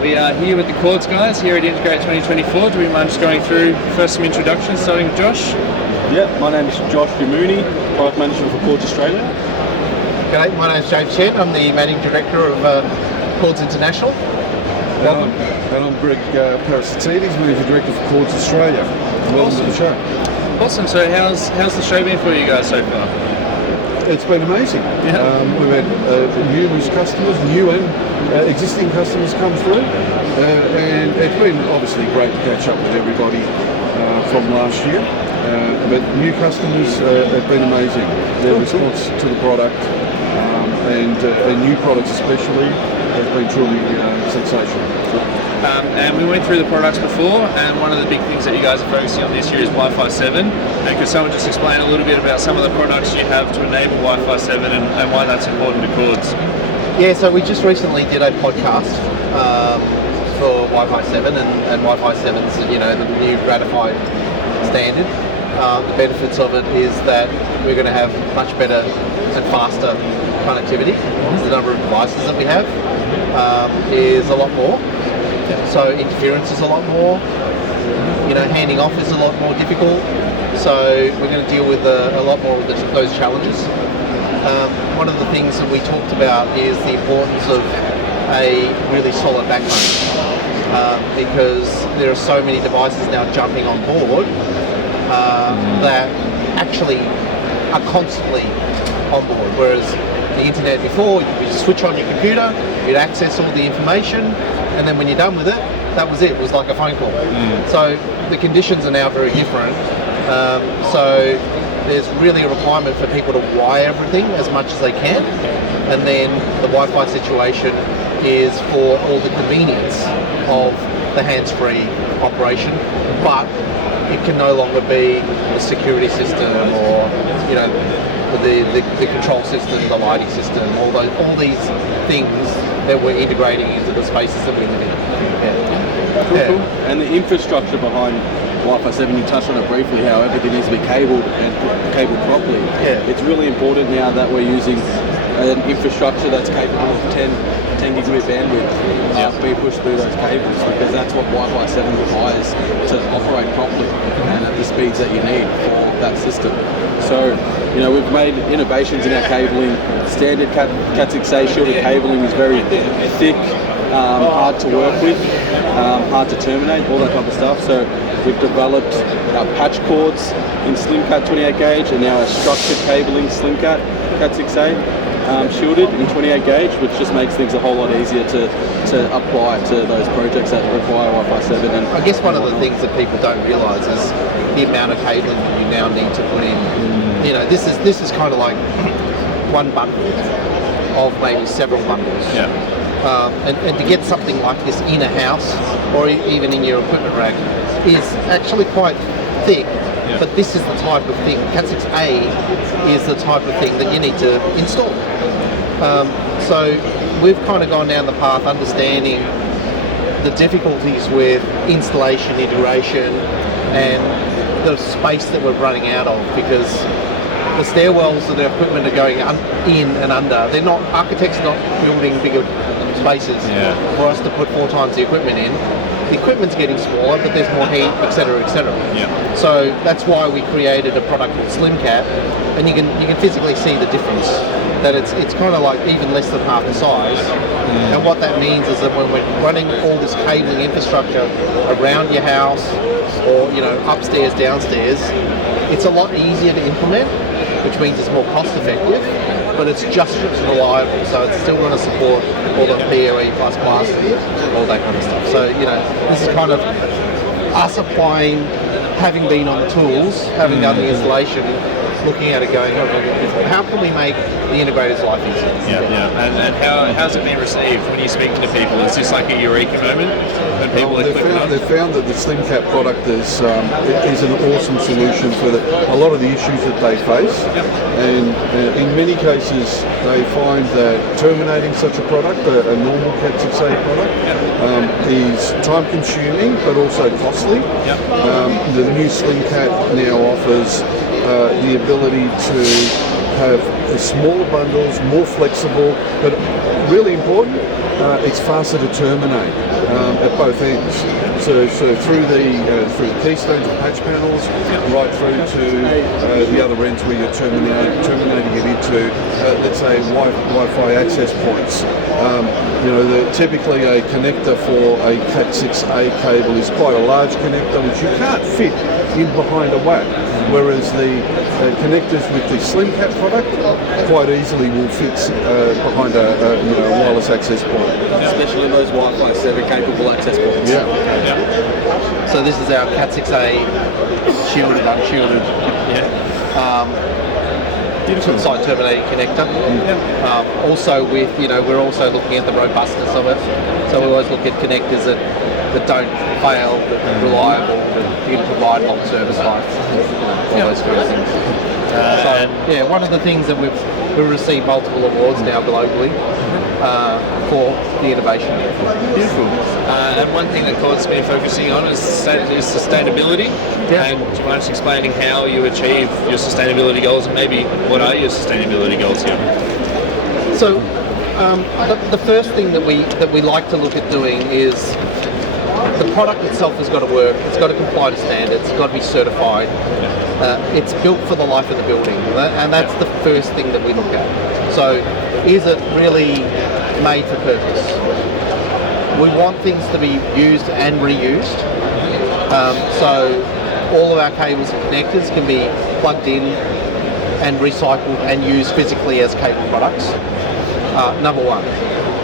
We are here with the Kordz guys here at Integrate 2024. Do we mind just going through first some introductions, starting with Josh? Yeah, my name is Josh Mooney, Product Manager for Kordz Australia. G'day, my name is James Chen. I'm the Managing Director of Kordz International. Welcome. And I'm Greg Parasitides, Managing Director for Kordz Australia. Welcome to the show. Awesome. So how's the show been for you guys so far? It's been amazing. Yeah. We've had numerous customers, new and existing customers come through, and it's been obviously great to catch up with everybody from last year. But new customers have been amazing. Their response to the product and new products especially has been truly sensational. And we went through the products before, and one of the big things that you guys are focusing on this year is Wi-Fi 7. And could someone just explain a little bit about some of the products you have to enable Wi-Fi 7 and why that's important to Kordz? Yeah, so we just recently did a podcast for Wi-Fi 7, and Wi-Fi 7 is the new ratified standard. The benefits of it is that we're going to have much better and faster connectivity. The number of devices that we have is a lot more. So interference is a lot more. Handing off is a lot more difficult. So we're going to deal with a lot more of those challenges. One of the things that we talked about is the importance of a really solid backbone, because there are so many devices now jumping on board that actually are constantly on board. Whereas the internet before, you just switch on your computer, you'd access all the information, and then when you're done with it, that was it. It was like a phone call. So the conditions are now very different. So there's really a requirement for people to wire everything as much as they can, and then the Wi-Fi situation is for all the convenience of the hands-free operation, but it can no longer be the security system or the control system, the lighting system, all these things that we're integrating into the spaces that we live in. Yeah. Cool. And the infrastructure behind Wi-Fi 7, you touched on it briefly, how everything needs to be cabled properly. Yeah. It's really important now that we're using an infrastructure that's capable of 10 gigabit bandwidth being pushed through those cables, because that's what Wi-Fi 7 requires to operate properly and at the speeds that you need for that system. So, we've made innovations in our cabling. Standard Cat6A shielded cabling is very thick, hard to work with, hard to terminate, all that type of stuff. So we've developed our patch cords in Slimcat 28 gauge, and now our structured cabling Slimcat Cat6A shielded in 28 gauge, which just makes things a whole lot easier to apply to those projects that require Wi-Fi 7. And I guess one of the things that people don't realise is the amount of cabling that you now need to put in. This is kind of like one bundle of maybe several bundles. Yeah. And to get something like this in a house or even in your equipment rack is actually quite thick. Yeah. But this is the type of thing, Cat6A is the type of thing that you need to install. So we've kind of gone down the path understanding the difficulties with installation, integration, and the space that we're running out of, because the stairwells that the equipment are going in and under, architects are not building bigger spaces for us to put 4 times the equipment in. The equipment's getting smaller, but there's more heat, etc., etc. Yeah. So that's why we created a product called Slimcat, and you can physically see the difference. That it's kind of like even less than half the size. And what that means is that when we're running all this cabling infrastructure around your house, or upstairs, downstairs, it's a lot easier to implement, which means it's more cost effective, but it's just as reliable. So it's still going to support all the PoE++, all that kind of stuff. So this is kind of us applying, having been on the tools, having done the installation, looking at it going, how can we make the integrator's life easier? And how's it been received when you're speaking to people? Is this like a eureka moment when people are clicking on? They've found that the Slimcat product is an awesome solution for a lot of the issues that they face. And in many cases, they find that terminating such a product, a normal Cat6A product, is time-consuming but also costly. The new Slimcat now offers the ability to have smaller bundles, more flexible, but really important, it's faster to terminate at both ends. So through the keystones and patch panels, right through to the other ends where you're terminating it into, let's say, Wi-Fi access points. Typically a connector for a Cat6A cable is quite a large connector which you can't fit in behind a WAP, whereas the connectors with the Slimcat product quite easily will fit behind a wireless access point. Especially those Wi-Fi 7 capable access points. Yeah. So this is our Cat6A shielded, unshielded. Side terminating connector. Also with, we're also looking at the robustness of it. So we always look at connectors that don't fail, that are reliable, that can provide long service life, all those kind of things. One of the things that we've received multiple awards now globally for the innovation. Beautiful. And one thing that Kord's been focusing on is sustainability. And do you mind just explaining how you achieve your sustainability goals, and maybe what are your sustainability goals here? So the first thing that we like to look at doing is the product itself has got to work. It's got to comply to standards. It's got to be certified. It's built for the life of the building, and that's the first thing that we look at. So, is it really made for purpose? We want things to be used and reused. So, all of our cables and connectors can be plugged in and recycled and used physically as cable products. Number one,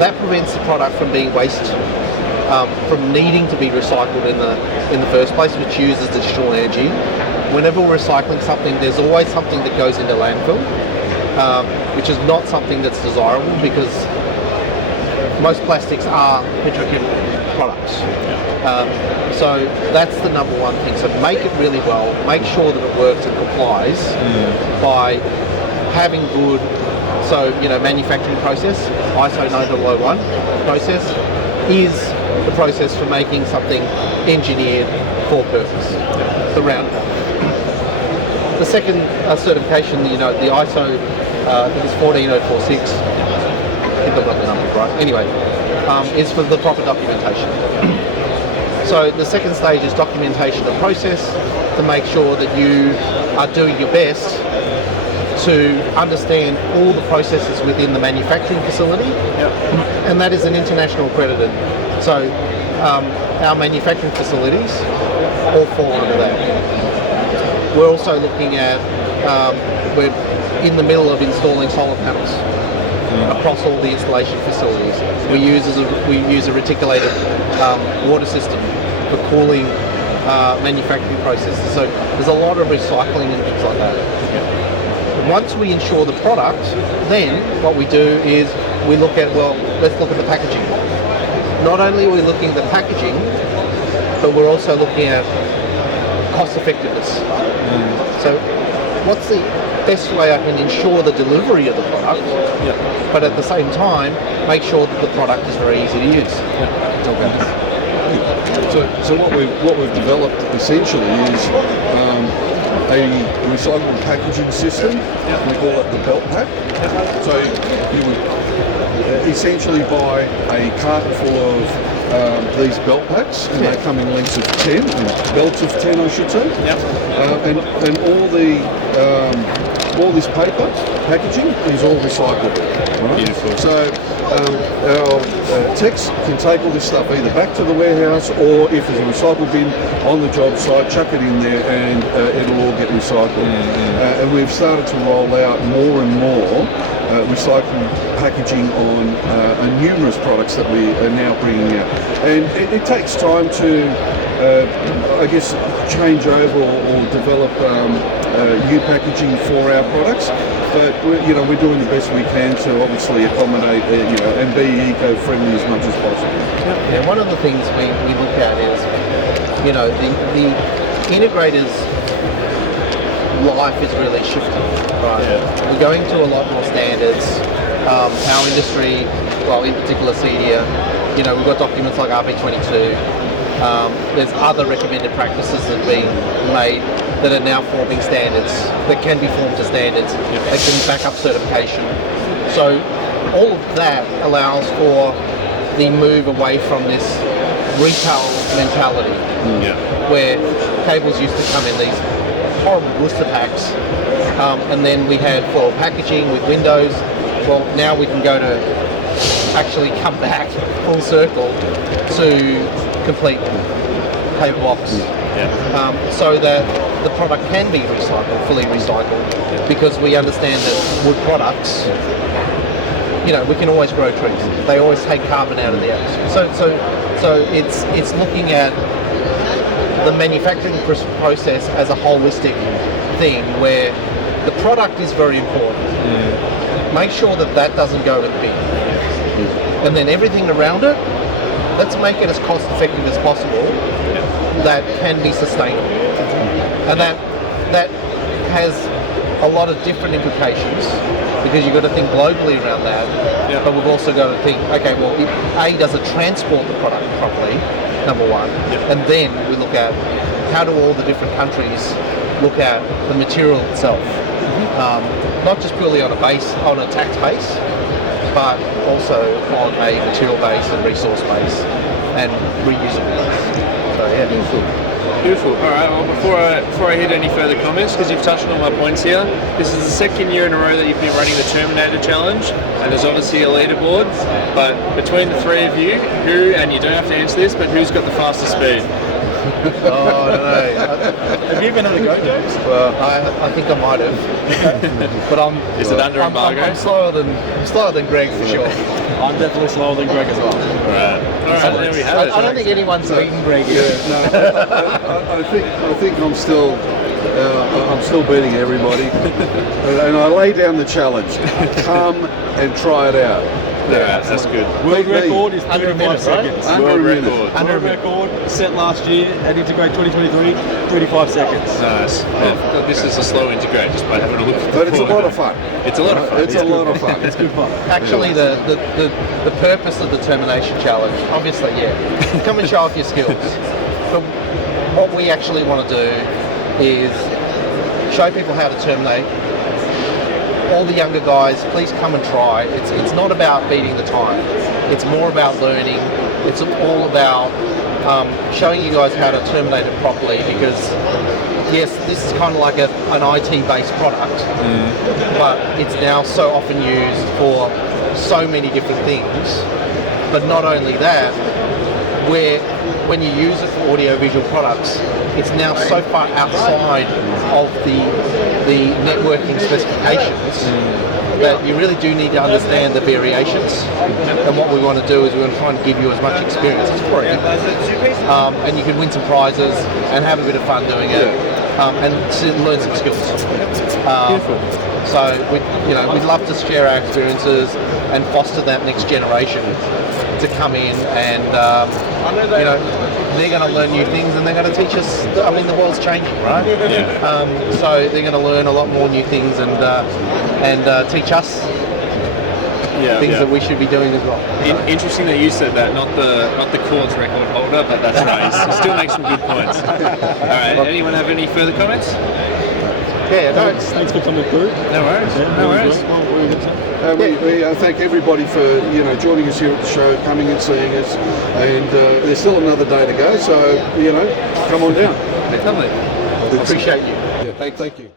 that prevents the product from being waste. From needing to be recycled in the first place, which uses additional energy. Whenever we're recycling something, there's always something that goes into landfill, which is not something that's desirable because most plastics are petrochemical products. So that's the number one thing. So make it really well, make sure that it works and complies by having good, manufacturing process, ISO 9001 process is the process for making something engineered for purpose, the roundabout. The second certification, the ISO, I think it's 14046, I think I've got the numbers right, anyway, is for the proper documentation. So the second stage is documentation of process to make sure that you are doing your best to understand all the processes within the manufacturing facility, and that is an international accredited. So our manufacturing facilities all fall under that. We're also looking at, we're in the middle of installing solar panels across all the installation facilities. We use a reticulated water system for cooling manufacturing processes. So there's a lot of recycling and things like that. Once we insure the product, then what we do is we look at, let's look at the packaging. Not only are we looking at the packaging, but we're also looking at cost effectiveness. So what's the best way I can ensure the delivery of the product, but at the same time, make sure that the product is very easy to use. So what we've developed essentially is a recyclable packaging system. We call it the belt pack. So you would essentially buy a carton full of these belt packs, and they come in lengths of 10, belts of 10 I should say. And all this paper packaging is all recyclable. Right? Beautiful. So our techs can take all this stuff either back to the warehouse, or if there's a recycle bin on the job site, chuck it in there and it'll all get recycled. And we've started to roll out more and more recycled packaging on numerous products that we are now bringing out. And it takes time to, change over or develop new packaging for our products. But we're doing the best we can to obviously accommodate, and be eco-friendly as much as possible. Yeah, one of the things we look at is, the integrators' life is really shifting. Right? We're going to a lot more standards. Our industry, in particular CEDIA, we've got documents like RP22. There's other recommended practices that are being made that are now forming standards, that can be formed to standards, that can back up certification. So all of that allows for the move away from this retail mentality, where cables used to come in these horrible blister packs, and then we had for packaging with Windows. Well, now we can go to actually come back full circle to complete cable box, so that the product can be recycled, fully recycled, because we understand that wood products, you know, we can always grow trees. They always take carbon out of the atmosphere. So it's looking at the manufacturing process as a holistic thing, where the product is very important. Make sure that that doesn't go to the bin, and then everything around it, let's make it as cost effective as possible. That can be sustainable, and that has a lot of different implications, because you've got to think globally around that, but we've also got to think, okay, well, A, does it transport the product properly, number one, and then we look at how do all the different countries look at the material itself, not just purely on a tax base, but also on a material base and resource base and reusable base. So yeah, Beautiful. All right. Well, before I hit any further comments, because you've touched on my points here, this is the second year in a row that you've been running the Terminator Challenge, and there's obviously a leaderboard. But between the three of you, who, and you don't have to answer this, but who's got the fastest speed? Oh, I don't know. Have you been able to go, James? Well, I think I might have, but Is it under embargo? I'm slower than Greg for sure. I'm definitely slower than Greg as well. All right. There we have it. I don't think anyone's beaten Greg yet. I think I'm still beating everybody, and I lay down the challenge. Come and try it out. Yeah, that's good. World record is 35 seconds. Under a minute. World record set last year at Integrate 2023, 35 seconds. Nice. Well, this is a slow integrate just by having a look at the But it's a board. lot of fun. It's a lot of fun. It's a lot of fun. It's good fun. Actually, the purpose of the Termination Challenge, obviously, come and show off your skills. But what we actually want to do is show people how to terminate. All the younger guys, please come and try. It's not about beating the time. It's more about learning. It's all about showing you guys how to terminate it properly, because yes, this is kind of like an IT-based product, but it's now so often used for so many different things. But not only that, when you use it for audio-visual products, it's now so far outside of the networking specifications that you really do need to understand the variations. And what we want to do is we want to try and give you as much experience as free, and you can win some prizes and have a bit of fun doing it, and learn some skills. So we'd love to share our experiences and foster that next generation to come in, and they're going to learn new things, and they're going to teach us. I mean, the world's changing, right? So they're going to learn a lot more new things and teach us things that we should be doing as well. Interesting that you said that, not the Kordz record holder, but that's right. He still makes some good points. All right. Anyone have any further comments? Yeah, Thanks for coming through. No worries. No worries. We thank everybody for joining us here at the show, coming and seeing us, and there's still another day to go. So come on down. Lovely. Appreciate you. Yeah, thank you.